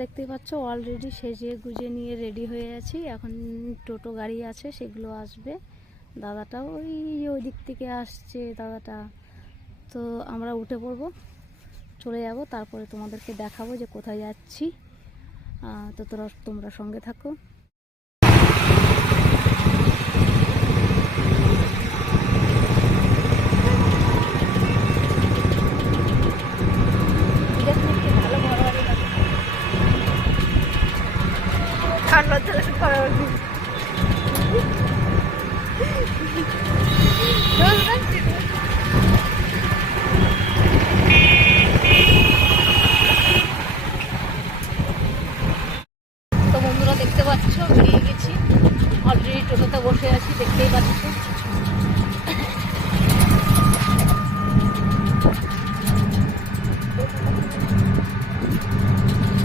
দেখতেই পাচ্ছ অলরেডি সেজে গুজে নিয়ে রেডি হয়ে আছি। এখন টোটো গাড়ি আছে, সেগুলো আসবে। দাদাটাও ওই দিক থেকে আসছে দাদাটা। তো আমরা উঠে পড়বো, চলে যাব, তারপরে তোমাদেরকে দেখাবো যে কোথায় যাচ্ছি। তো তোমরা সঙ্গে থাকো। ঠান্ডা তো বন্ধুরা দেখতে পাচ্ছ, বেরিয়ে গেছি অলরেডি, টোটোতে বসে আছি, দেখতেই পাচ্ছ।